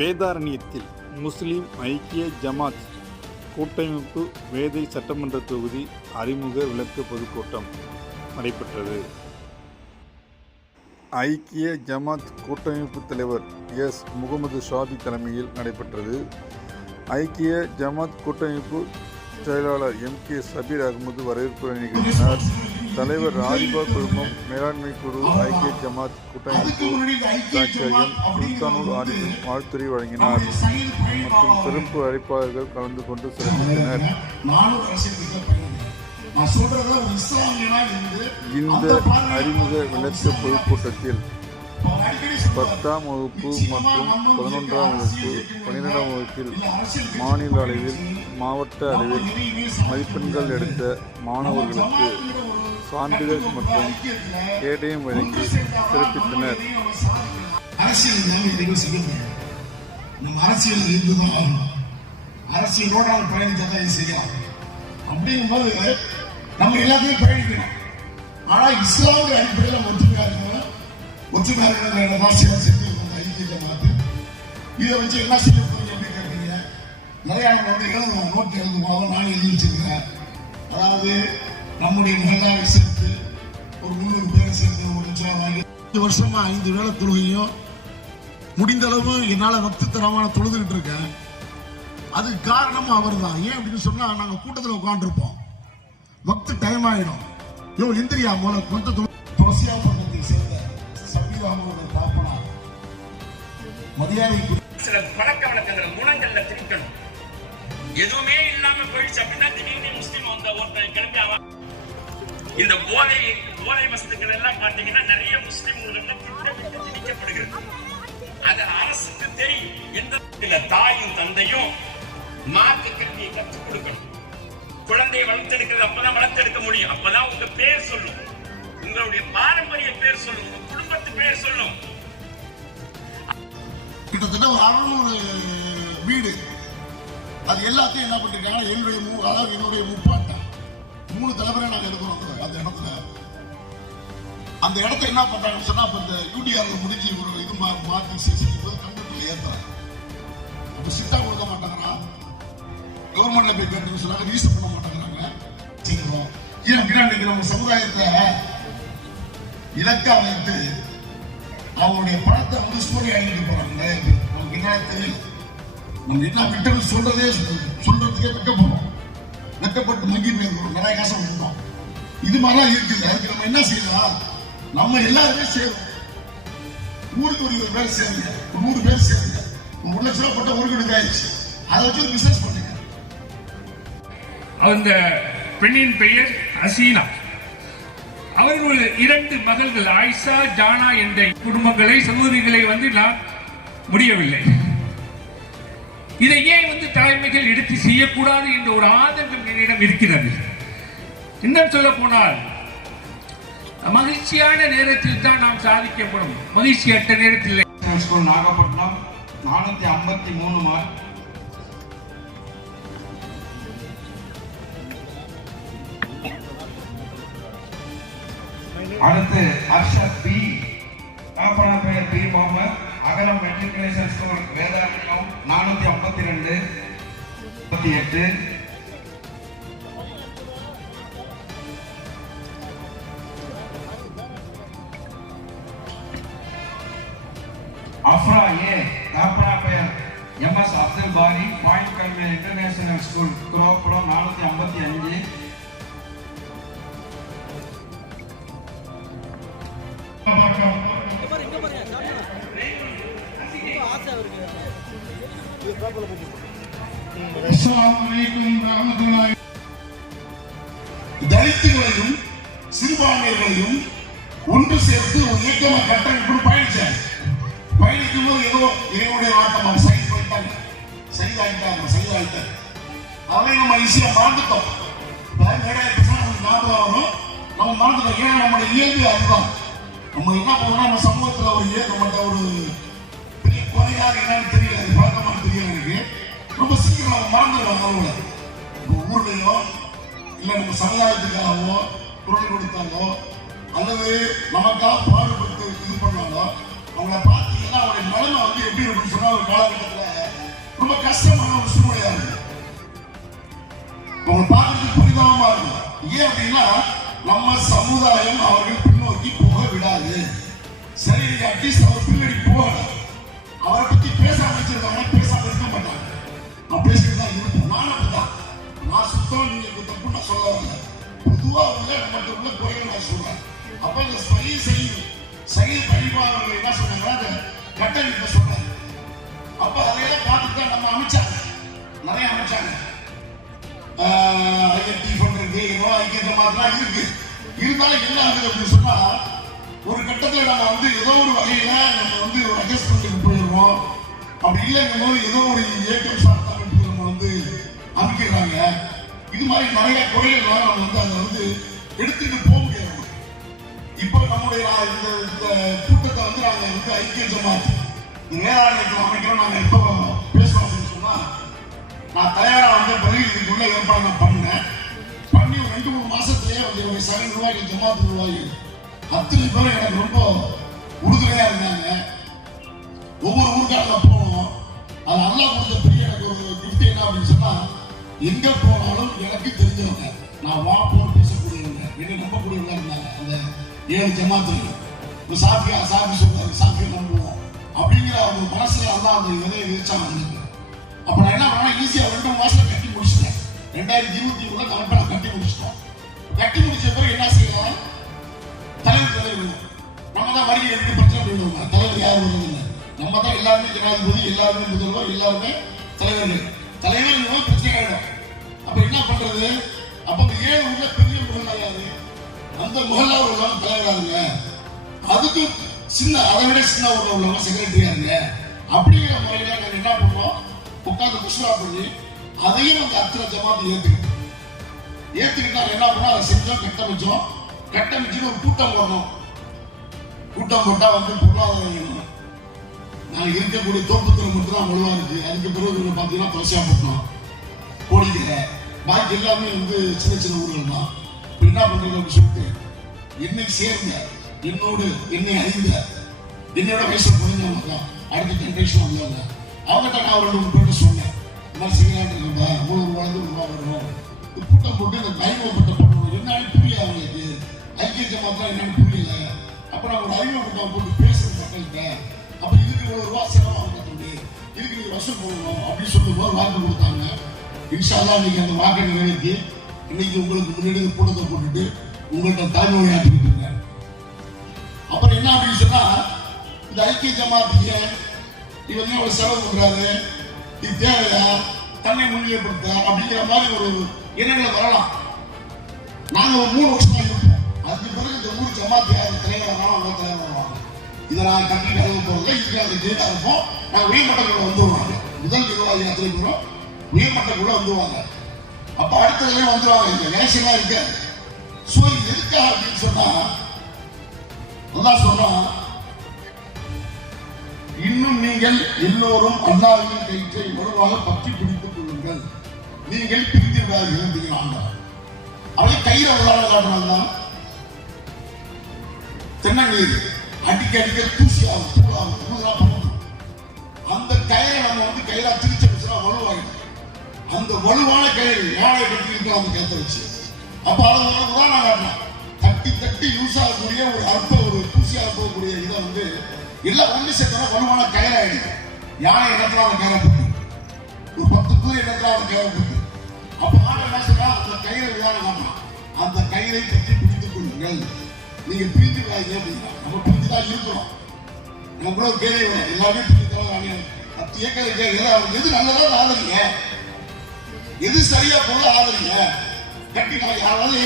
வேதாரண்யத்தில் முஸ்லிம் ஐக்கிய ஜமாத் கூட்டமைப்பு வேதை சட்டமன்ற தொகுதி அறிமுக விளக்க பொதுக்கூட்டம் நடைபெற்றது. ஐக்கிய ஜமாத் கூட்டமைப்பு தலைவர் எஸ். முகமது ஷாபி தலைமையில் நடைபெற்றது. ஐக்கிய ஜமாத் கூட்டமைப்பு செயலாளர் எம். கே. சபீர் அகமது வரவேற்புரை நிகழ்த்தினார். தலைவர் ராஜிபா குழுமம் மேலாண்மை குழு ஐக்கிய ஜமாத் கூட்டமைப்பு டாக்டர் எம் சுல்தானுல் ஆரிஃபின் வாழ்த்துரை வழங்கினார். மற்றும் சிறப்பு அழைப்பாளர்கள் கலந்து கொண்டு சிறப்பித்தனர். இந்த அறிமுக விளக்க பொதுக்கூட்டத்தில் பத்தாம் வகுப்பு மற்றும் பதினொன்றாம் வகுப்பு பன்னிரெண்டாம் வகுப்பில் மாநில அளவில் மாவட்ட அளவில் மதிப்பெண்கள் எடுத்த மாணவர்களுக்கு சான்றிதழ் மற்றும் கேடயம் வழங்கி சிறப்பித்தனர். நம்ம அரசியல் இருந்துதான் ஆகணும். அரசியலோட நம்ம பயணிச்சாதான் செய்யலாம். அப்படிங்கும் போது நம்ம எல்லாத்தையும் பயணிக்கணும். ஆனா இஸ்லாமிய அடிப்படையில் நம்ம ஒற்றுமையா வாசிகள் வாசியம் செஞ்சிருக்கோம் ஐக்கிய ஜமாத்து இதை வச்சு என்ன செய்ய போறீங்க அப்படின்னு கேட்டீங்க நிறைய நம்ம வந்து எழுதுவோம் நோட்டு எழுதுவாங்க நான் எழுதி வச்சிருக்கிறேன் அதாவது நம்முடைய மகளாவை சேர்த்து ஒரு முந்நூறு பேரை சேர்த்து ஒரு லட்சம் வாங்கி அஞ்சு வருஷமா ஐந்து வேளை தொழுகையும் முடிந்த அளவு என்னால் பக்தி தரமான தொழுதுகிட்டு இருக்கேன். அதுக்கு காரணம் அவர் தான் ஏன் அப்படின்னு சொன்னா நாங்க கூட்டத்தில் உட்காந்துருப்போம் பக்து டைம் ஆயிடும். யோ இந்திரியா மூலம் கொஞ்சம் துளசியா பக்கத்தை சபீராமோட பாப்பனா மதியாதை சில பழக்க வழக்கங்களை குணங்கள்ல திணிக்கணும். எதுவுமே இல்லாம போயிடுச்சு அப்படின்னா திடீர்னு முஸ்லீம் வந்த ஒருத்தன் கிளம்பி அவன் இந்த போதை போதை வசதிகள் எல்லாம் பாத்தீங்கன்னா நிறைய முஸ்லீம் திட்டமிட்டு திணிக்கப்படுகிறது. அது அரசுக்கு தெரியும். எந்த தாயும் தந்தையும் மார்க்க கல்வியை கற்றுக் கொடுக்கணும். குழந்தையை வளர்த்தெடுக்கிறது அப்பதான் வளர்த்தெடுக்க முடியும். அப்பதான் உங்க பேர் சொல்லும். உங்களுடைய பாரம்பரிய பேர் சொல்லும் பத்து பேர் சொல்லும். கிட்டத்தட்ட ஒரு அறுநூறு வீடு. அது எல்லாத்தையும் என்ன பண்ணிருக்காங்க என்னுடைய மூ- அதாவது என்னுடைய முப்பாட்டை மூணு தலைமுறை நாங்க இருக்கிறோம் அந்த- இடத்துல. அந்த இடத்த என்ன பண்றாங்கன்னு சொன்னா இப்ப இந்த யூடிஆர்ல முடிஞ்சு ஒரு இது மா- மாத்தி செய்யும் போது கம்ப்யூட்டர்ல ஏத்துறாங்க அப்ப சிட்டா கொடுக்க மாட்டாங்கன்னா கவர்மெண்ட்ல போய் கேட்டு சொன்னாங்க ரீசன் பண்ண மாட்டேங்கிறாங்க. சரிங்களா ஏன் அப்படின்னா நம்ம சமுதாயத்தை இலக்கா வைத்து அவங்களுடைய பணத்தை வந்து சூரிய அழிக்க போறாங்க என்ன தெரியும் என்ன விட்டு சொல்றதே சொல்றதுக்கே வெட்கப்படுறோம் வெட்டப்பட்டு மங்கி போயிருக்கிறோம் நிறைய காசு விட்டுட்டோம் இது மாதிரிலாம் இருக்குது அதுக்கு நம்ம என்ன செய்யலாம்? நம்ம எல்லாருமே சேரும். ஊருக்கு ஒரு இருபது பேர் சேருங்க. ஒரு நூறு பேர் சேருங்க. ஒரு ஒரு லட்ச ரூபா போட்ட ஒரு ஆயிடுச்சு. அதை வச்சு ஒரு பிசினஸ் பண்ணுங்க. அந்த பெண்ணின் பெயர் அசீனா. அவர்கள் இரண்டு மகள்கள் ஆயிஷா ஜானா என்ற குடும்பங்களை சகோதரிகளை வந்து நான் முடியவில்லை. இதை ஏன் வந்து தலைமைகள் எடுத்து செய்யக்கூடாது என்ற ஒரு ஆதங்கம் என்னிடம் இருக்கிறது. இன்னும் சொல்ல போனால் மகிழ்ச்சியான நேரத்தில் தான் நாம் சாதிக்கப்படும். மகிழ்ச்சி மகிழ்ச்சியற்ற நேரத்தில் ஸ்கூல் நாகப்பட்டினம். நானூத்தி ஐம்பத்தி மூணு மார்க் அடுத்து அர்ஷத் பி. காப்பனா பெயர் P. Mohammed. Agaram matriculation school Vedaranyam நானூத்தி ஐம்பத்தி ரெண்டு முப்பத்தி எட்டு அஃப்ரா ஏ. காப்பனா பெயர் M. S. Abdul Bari. Point கல்வி இன்டர்நேஷனல் ஸ்கூல் குரோப்புரம் நானூத்தி ஐம்பத்தி அஞ்சு. தலித்துகளையும் சிறுபான்மையர்களையும் ஒன்று சேர்த்து ஒரு இயக்கமா கட்டமைப்பு பயணிச்சார். பயணிக்கும் போது ஏதோ இறைவனுடைய வாட்டமா சைட் போயிட்டாங்க சைதாயிட்டாங்க சைதாயிட்டாங்க அதை நம்ம ஈஸியாக மறந்துட்டோம். ஞாபகம் வரும். நம்ம மறந்துட்டோம். ஏன்னா நம்மளோட இயல்பு அதுதான். நம்ம என்ன பண்ணோம்னா நம்ம சமூகத்துல ஒரு இயக்கம் ஒரு பெரிய என்னன்னு தெரியல அது பழக்கமாக தெரியல எனக்கு. ரொம்ப சீக்கிரம் நம்ம மறந்துடுவோம் அவங்கள. நம்ம ஊர்லயோ இல்ல நம்ம சமுதாயத்துக்காகவோ குரல் கொடுத்தாலோ அல்லது நமக்காக பாடுபட்டு இது பண்ணாலோ அவங்கள பார்த்தீங்கன்னா அவங்களுடைய நிலைமை வந்து எப்படி இருக்குன்னு சொன்னா ஒரு காலகட்டத்தில் ரொம்ப கஷ்டமான ஒரு சூழ்நிலையா இருக்கு. அவங்க பார்க்கறதுக்கு புரிதமா இருக்கும். ஏன் அப்படின்னா நம்ம சமுதாயம் அவர்கள் பின்னோக்கி போக விடாது சரி அட்லீஸ்ட் அவர் பின்னாடி போகல. அவரை பத்தி பேச வச்சிருக்காங்க பேசாம இருக்க மாட்டாங்க நான் பேசிட்டு தான் இருப்பேன் நானும் அப்படிதான் நான் சுத்தம் நீங்க தப்பு நான் சொல்ல வரல பொதுவா உள்ள நம்மகிட்ட உள்ள குறைகள் நான் சொல்றேன். அப்ப இந்த சரி செய்யும் செயல் பழிவாளர்கள் என்ன சொன்னாங்கன்னா அந்த கட்டமைப்பை சொன்னாங்க அப்ப அதையெல்லாம் பார்த்துட்டு தான் நம்ம அமைச்சாங்க. நிறைய அமைச்சாங்க. ஐஎன்டி ஃபண்ட் இருக்கு ஏதோ ஐக்கிய மாதிரிலாம் இருக்கு. இருந்தாலும் என்ன ஆகுது அப்படின்னு சொன்னா ஒரு கட்டத்துல நம்ம வந்து ஏதோ ஒரு வகையில நம்ம வந்து அப்படி இல்லைங்கமோ ஏதோ ஒரு இயக்கம் சார்ந்த நம்ம வந்து அமைக்கிறாங்க. இது மாதிரி நிறைய குறைகள்லாம் நம்ம வந்து அதை வந்து எடுத்துட்டு போக முடியாது. இப்போ நம்முடைய இந்த இந்த கூட்டத்தை வந்து நாங்கள் வந்து ஐக்கிய ஜமாத் இந்த அமைக்கிறோம். நாங்கள் எப்போ பேசுறோம் அப்படின்னு சொன்னா நான் தயாரா வந்து பிறகு இதுக்குள்ள ஏற்பாடு நான் பண்ணேன் பண்ணி ஒரு ரெண்டு மூணு மாசத்துலயே வந்து என்னுடைய சக நிர்வாகிகள் ஜமாத் நிர்வாகிகள் அத்தனை பேரும் எனக்கு ரொம்ப உறுதுணையா இருந்தாங்க. ஒவ்வொரு ஊருக்காக போனோம். அது அல்லா கொடுத்த பெரிய எனக்கு ஒரு கிஃப்ட் என்ன அப்படின்னு சொன்னா எங்க போனாலும் எனக்கு தெரிஞ்சவங்க. நான் வா போன்னு பேசக்கூடியவங்க. என்னை நம்பக்கூடியவங்க இருந்தாங்க அந்த ஏழு ஜமாத்துகள். இப்போ சாஃபியா சாஃபி சொல்றாரு சாஃபியா நம்புவோம். அப்படிங்கிற அவங்க மனசுல அல்லா அந்த விதையை விரிச்சாங்க எனக்கு. அப்ப நான் என்ன பண்ணேன் ஈஸியா ரெண்டு மாசம் கட்டி முடிச்சிட்டேன். ரெண்டாயிரத்தி இருபத்தி மூணுல கரெக்டா கட்டி முடிச்சிட்டோம். கட்டி முடிச்ச பிறகு என்ன செய்யலாம்? தலைவர் தலைவர். நம்ம தான் வரி எடுத்து பிரச்சனை பண்ணுவோம் தலைவர் யார் வருது? நம்ம தான் எல்லாருமே ஜனாதிபதி எல்லாருமே முதல்வர் எல்லாருமே தலைவர்கள். தலைவர் பிரச்சனை ஆகிடும் அப்ப என்ன பண்றது? அப்ப இந்த ஏழு ஊர்ல பெரிய முகல்லா அந்த முகல்லா உள்ளவங்க தலைவராதுங்க அதுக்கு சின்ன அதை விட சின்ன ஊர்ல உள்ளவங்க செக்ரட்டரியாருங்க அப்படிங்கிற முறையில நாங்க என்ன பண்ணோம் உட்காந்து முஷ்ரா பண்ணி அதையும் அந்த அத்தனை ஜமாத்து ஏத்துக்கிட்டோம். ஏத்துக்கிட்டு என்ன பண்ணோம்? அதை செஞ்சோம் கட்டமைச்சோம். கட்டமைச்சு ஒரு கூட்டம் போடணும். கூட்டம் போட்டா வந்து பொருளாதாரம் அங்கே இருக்கக்கூடிய தோட்டத்தில் மட்டும் தான் வலுவா இருக்கு அதுக்கு பிறகு பார்த்தீங்கன்னா பரிசாப்பட்டினம் கோடிக்கரை பாக்கி எல்லாமே வந்து சின்ன சின்ன ஊர்கள் தான் என்ன பண்ணுறது அப்படின்னு சொல்லிட்டு என்னை சேர்ந்த என்னோடு என்னை அறிந்த என்னோட வயசு குறைஞ்சவங்க தான் அடுத்த ஜென்ரேஷன் வந்தாங்க அவங்ககிட்ட நான் அவரோட மூணு சொன்னேன். இந்த மாதிரி செய்யலான்னு இருக்கா மூணு ரூபாய் ரூபா வரும் இந்த கூட்டம் போட்டு இந்த தைவப்பட்ட பண்ணணும் என்னாலும் புரியல அவங்களுக்கு ஐக்கியத்தை மாத்திரம் என்னன்னு புரியல அப்புறம் அவங்க ஒரு அறிவு கூட்டம் போட்டு பேசுற மக்கள்கிட்ட அப்ப இதுக்கு இவ்வளவு ரூபா செலவாகும் தம்பி இதுக்கு நீ வசூல் பண்ணணும் அப்படின்னு சொல்லும் போது வாக்கு கொடுத்தாங்க இன்ஷால்லா நீங்க அந்த வாக்கை நிறைவேற்றி இன்னைக்கு உங்களுக்கு முன்னாடி கூட்டத்தை போட்டுட்டு உங்கள்கிட்ட தாய்மொழி ஆட்டிக்கிட்டு அப்புறம் என்ன அப்படின்னு சொன்னா இந்த ஐக்கிய ஜமாத்திய நீ வந்து ஒரு செலவு பண்றாரு இது தேவையா தன்னை முன்னிலைப்படுத்த அப்படிங்கிற மாதிரி ஒரு எண்ணங்களை வரலாம் நாங்க ஒரு மூணு வருஷமா இருப்போம் அதுக்கு பிறகு இந்த ஊர் ஜமாத் யார் தலைவர் அவங்க தலைவர் வருவாங்க இதை நான் கட்டி கழுவு போறதுல இதுக்கு அந்த இருக்கும். இருப்போம் உயர்மட்டக்குள்ள முதல் நிர்வாகி அத்தனை பேரும் உயர்மட்டக்குள்ள வந்துடுவாங்க. அப்ப அடுத்ததுல வந்துருவாங்க இந்த நேஷன்லாம் இருக்காது சோ இது எதுக்காக அப்படின்னு சொன்னா அல்லாஹ் சொல்றான் இன்னும் நீங்கள் எல்லோரும் அல்லாவின் கயிற்றை உறவாக பற்றி பிடித்துக் கொள்ளுங்கள். நீங்கள் பிரிந்து விடாதீர்கள் அப்படிங்கிறாங்க அவளை கயிறை விளையாட காட்டுறாங்க தென்னங்கீர் அடிக்க அடிக்க தூசி ஆகும் தூளாகும் தூளா அந்த கயிறை நம்ம வந்து கையில திருச்சி வச்சுனா வலுவாயிடும். அந்த வலுவான கயிறு யானை கட்டி இருக்கிற அந்த கயத்தை வச்சு. அப்ப அதை ஒரு உதாரணம் காட்டலாம் தட்டி தட்டி யூஸ் ஆகக்கூடிய ஒரு அற்ப ஒரு தூசி போகக்கூடிய இதை வந்து எல்லாம் ஒண்ணு சேர்த்தா வலுவான கயிறாயிடுது யானை இடத்துல அவன் கயிறை போட்டு ஒரு பத்து பேர் இடத்துல அவன் கயிறை போட்டு அப்ப ஆட என்ன சொல்றா அந்த கயிறை விதானம் காட்டலாம் அந்த கயிறை கட்டி பிடித்துக் கொள்ளுங்கள். நீங்க பிரிஞ்சுக்கலாம் விடாதீங்க அப்படின்னா நம்ம பிரித்து தான் இருக்கிறோம் நம்ம கூட ஒரு கேள்வி எல்லாமே பிரித்து பத்து ஏக்கர் கேட்கல அவங்க எது நல்லதோ ஆதரிங்க எது சரியா போல ஆதரிங்க கட்டி நாளைக்கு யாராவது